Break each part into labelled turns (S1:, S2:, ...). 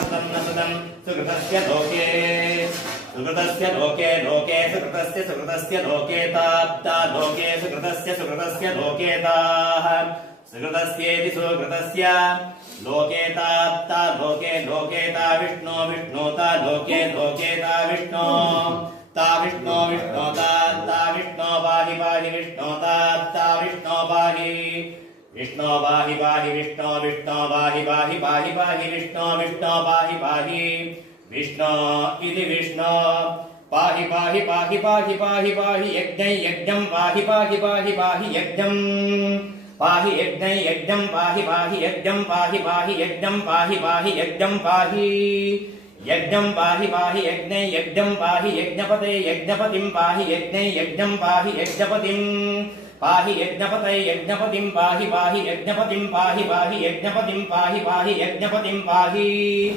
S1: సుతం న సుతం సుకృతస్య లోకే సుకృతస్య లోకే లోకే సుకృతస్య సుకృతస్య లోకే తాప్తా లోకే సుకృతస్య సుకృతస్య లోకే తాః సుకృతస్యేతి సుకృతస్య లోకే తాప్తా లోకే లోకే తా విష్ణో విష్ణో తా లోకే లోకే తా విష్ణో తా విష్ణో విష్ణో తా తా విష్ణో పాహి పాహి విష్ణో తా विष्णो पाहि पाहि विष्णो विष्णो पाहि पाहि पाहि पाहि विष्णो विष्णो पाहि पाहि विष्णो इति विष्णो पाहि पाहि पाहि पाहि पाहि पाहि यज्ञै यज्ञं पाहि पाहि पाहि पाहि यज्ञम् पाहि यज्ञै यज्ञं पाहि पाहि यज्ञं पाहि पाहि यज्ञं पाहि पाहि यज्ञं पाहि यज्ञं पाहि पाहि यज्ञै यज्ञं पाहि यज्ञपते यज्ञपतिं पाहि यज्ञै यज्ञं पाहि यज्ञपतिम् పాహి యజ్ఞపతై యజ్ఞపతిం పాహి పాహి యజ్ఞపతిం పాహి పాహి యజ్ఞపతిం పాహి పాహి యజ్ఞపతిం పాహి.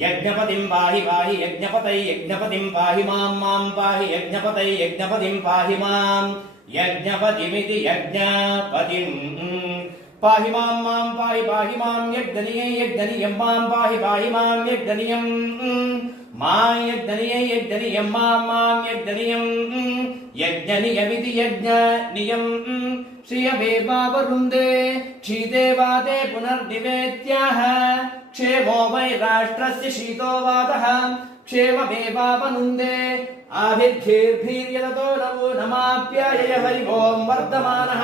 S1: యజ్ఞపతిం పాహి పాహి యజ్ఞపతై యజ్ఞపతిం పాహి మాం మాం పాహి యజ్ఞపతై యజ్ఞపతిం పాహి మాం. యజ్ఞపతిమితి యజ్ఞపతిం. పాహి మాం మాం పాహి పాహి మాం యజ్ఞనియై యజ్ఞనియం. మాం పాహి పాహి మాం యజ్ఞనియం. మా యజ్ఞనియై యజ్ఞనియం. మాం మాం యజ్ఞనియం. मां यज्ञनियं यज्ञनियमिति यज्ञनियं श्रियमेवावरुन्दे क्षीदेवादे पुनर्निवेद्याः क्षेमो वै राष्ट्रस्य शीतो वातः क्षेममेवावनुन्दे आभिर्भिर्भिर्यदतो नवो नमाप्यायय हरि ओम् वर्धमानः